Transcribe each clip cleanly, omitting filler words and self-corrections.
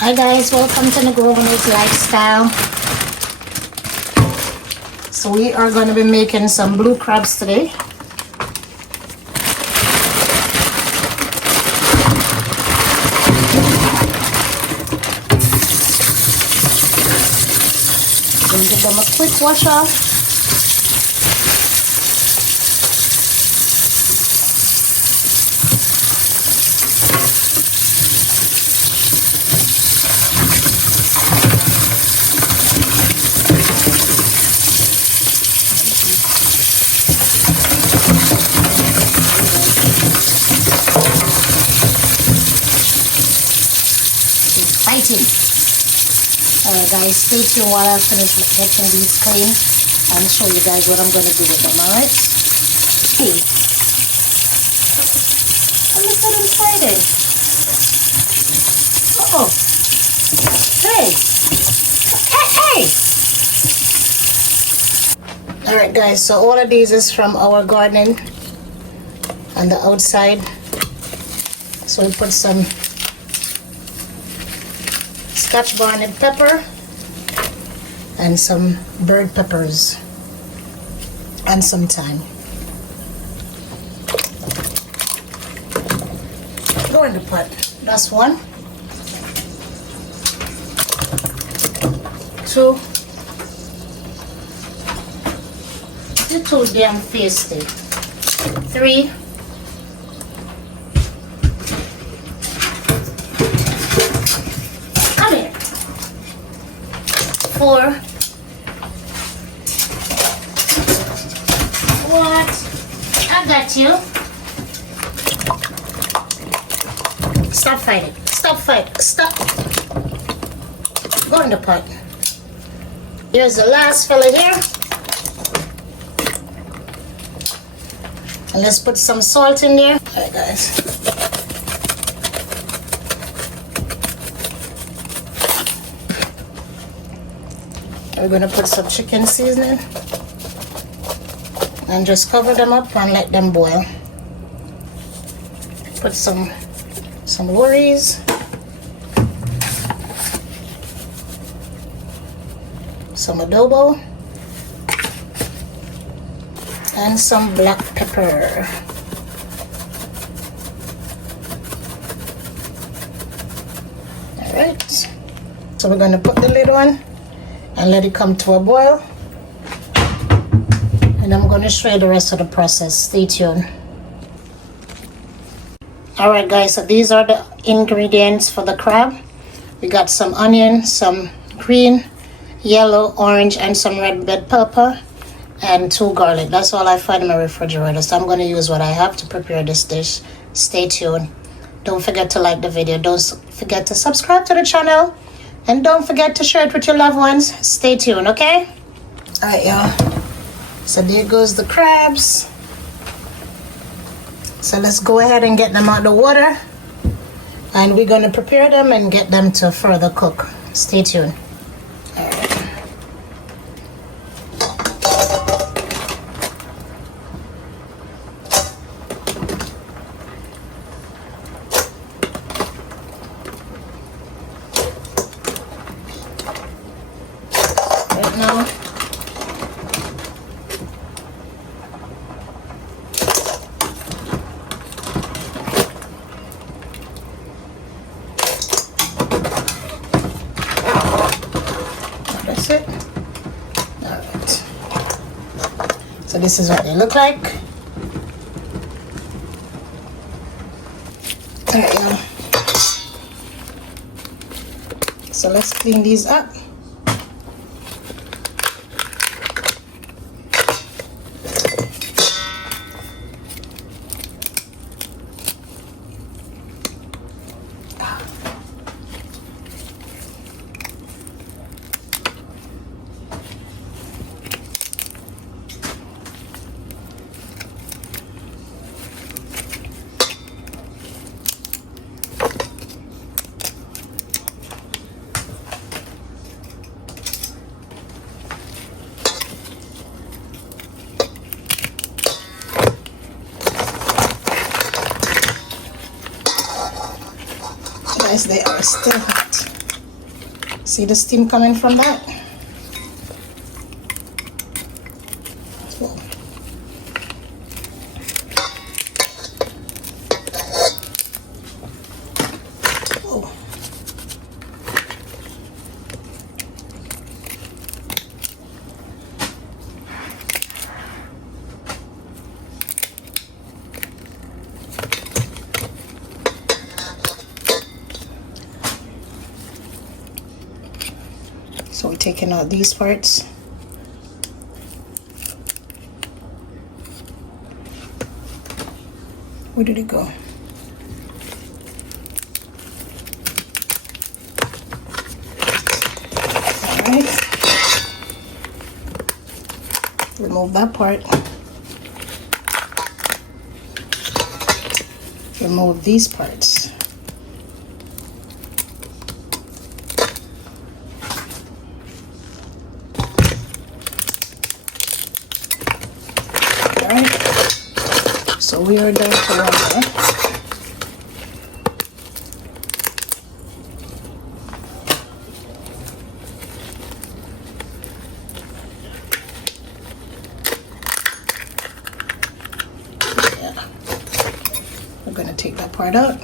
Hi guys, welcome to the Grover's Lifestyle. So we are going to be making some blue crabs today. We'll give them a quick wash off. Fighting. Alright guys, stay tuned while I finish getting these clean and show you guys what I'm going to do with them, alright? See. Oh, look at them fighting. Uh-oh. Hey. Hey. Alright guys, so all of these is from our garden on the outside. So we put some Scotch bonnet pepper and some bird peppers and some thyme. Go in the pot. That's one. Two. You're too damn feisty. Three. Four. What? I got you. Stop fighting. Stop fighting. Stop. Go in the pot. Here's the last fella here. And let's put some salt in there. Alright guys. We're going to put some chicken seasoning and just cover them up and let them boil. Put some worries, some adobo, and some black pepper. Alright, so we're going to put the lid on and let it come to a boil, and I'm going to show you the rest of the process. Stay tuned. Alright guys, so these are the ingredients for the crab. We got some onion, some green, yellow, orange, and some red bell pepper, and 2 garlic. That's all I find in my refrigerator, so I'm going to use what I have to prepare this dish. Stay tuned. Don't forget to like the video. Don't forget to subscribe to the channel. And don't forget to share it with your loved ones. Stay tuned, okay? Alright, y'all. So there goes the crabs. So let's go ahead and get them out of the water. And we're going to prepare them and get them to further cook. Stay tuned. Alright. Now, that's it. All right. So this is what they look like. All right, now. So let's clean these up. Guys, they are still hot. See the steam coming from that? Whoa. Whoa. So we're taking out these parts. Where did it go? All right. Remove that part. Remove these parts. So we are down to one more. Yeah. We're going to take that part out.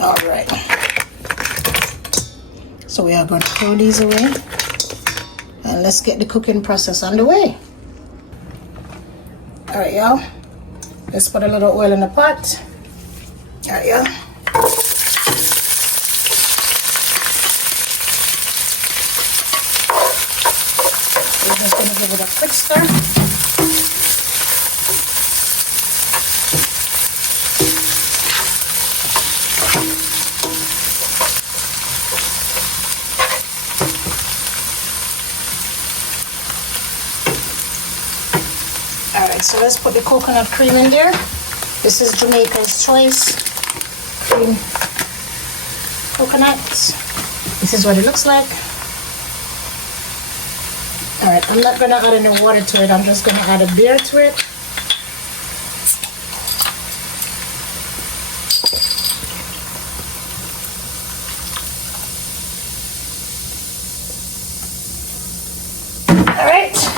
All right, so we are going to throw these away and let's get the cooking process underway. All right, y'all, let's put a little oil in the pot. All right, y'all. We're just going to give it a quick stir. So let's put the coconut cream in there. This is Jamaica's choice cream coconut. This is what it looks like. All right, I'm not gonna add any water to it. I'm just gonna add a beer to it. All right.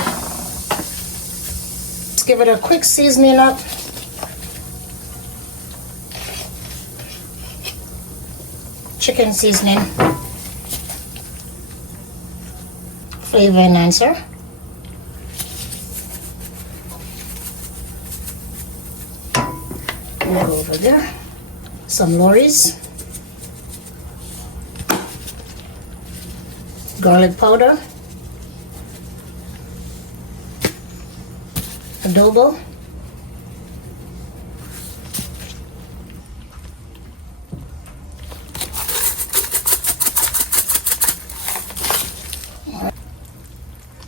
Give it a quick seasoning up. Chicken seasoning. Flavor enhancer. We'll go over there. Some Lorry's. Garlic powder. Adobo,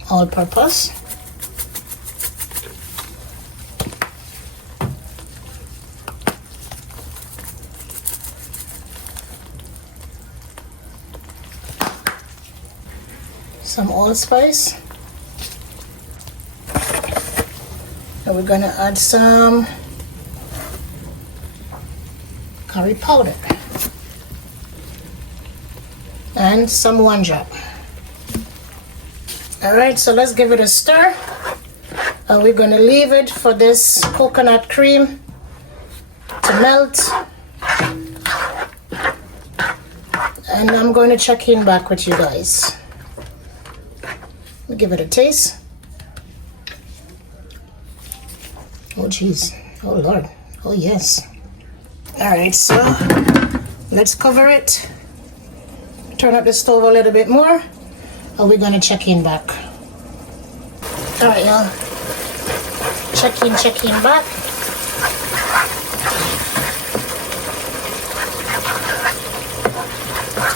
all purpose, some allspice. And we're going to add some curry powder and some one drop. All right, so let's give it a stir. And we're going to leave it for this coconut cream to melt. And I'm going to check in back with you guys. Let me give it a taste. Oh geez, oh Lord, oh yes. All right, so let's cover it. Turn up the stove a little bit more, and we're gonna check in back. All right, y'all. Check in back.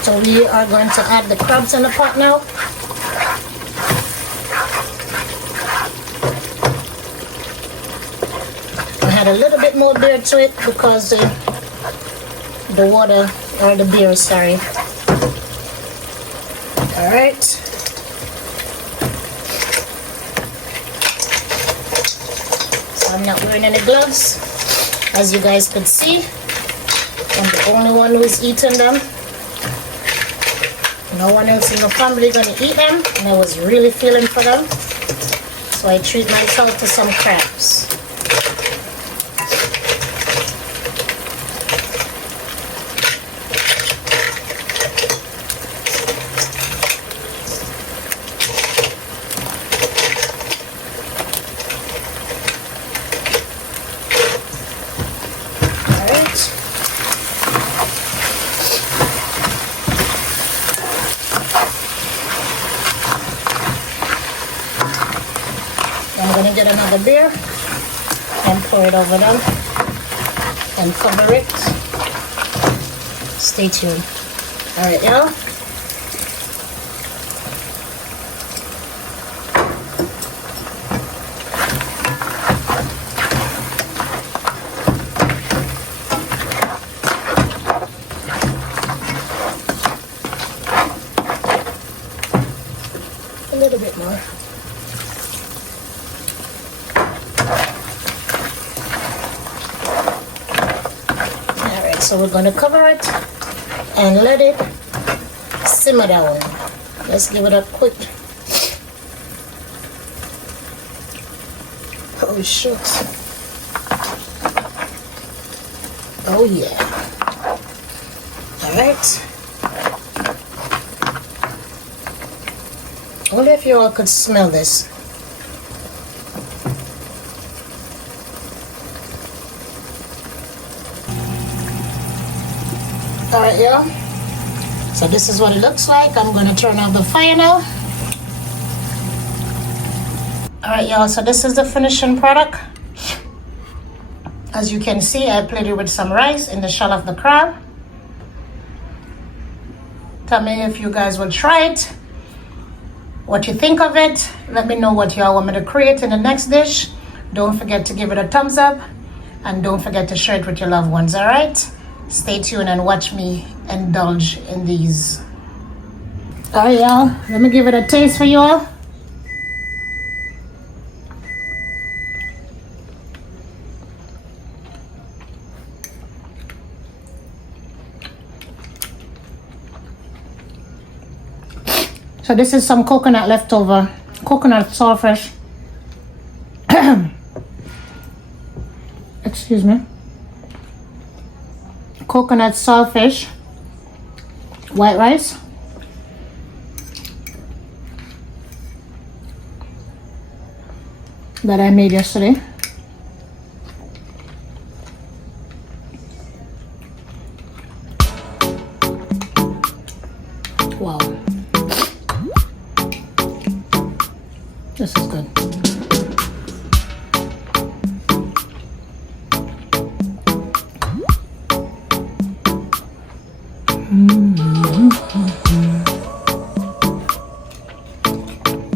So we are going to add the crabs in the pot now. Add a little bit more beer to it because the water, or the beer, sorry. All right. I'm not wearing any gloves, as you guys could see. I'm the only one who's eating them. No one else in the family gonna eat them, and I was really feeling for them, so I treat myself to some crabs. I'm going to get another beer and pour it over them and cover it. Stay tuned. Alright, y'all. A little bit more. So we're going to cover it and let it simmer down. Let's give it a quick. Oh shucks. Oh yeah. Alright. I wonder if you all could smell this. Alright, y'all. So this is what it looks like. I'm going to turn off the fire now. Alright, y'all. So this is the finishing product. As you can see, I played it with some rice in the shell of the crab. Tell me if you guys will try it. What you think of it. Let me know what y'all want me to create in the next dish. Don't forget to give it a thumbs up. And don't forget to share it with your loved ones, alright? Stay tuned and watch me indulge in these. Alright, y'all. Let me give it a taste for y'all. So this is some coconut leftover. Coconut saltfish. Excuse me. Coconut saltfish, white rice, that I made yesterday. Wow, this is good.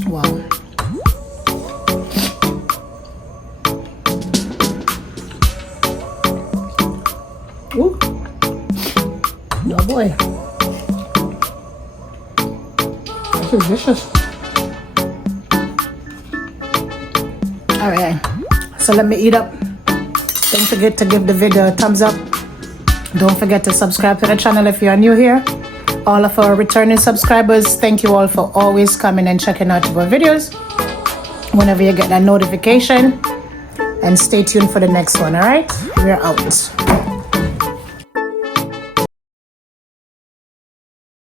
Wow. Ooh. Oh boy. This is delicious. Alright. So let me eat up. Don't forget to give the video a thumbs up. Don't forget to subscribe to the channel if you are new here. All of our returning subscribers, thank you all for always coming and checking out our videos whenever you get that notification. And stay tuned for the next one, alright? We're out.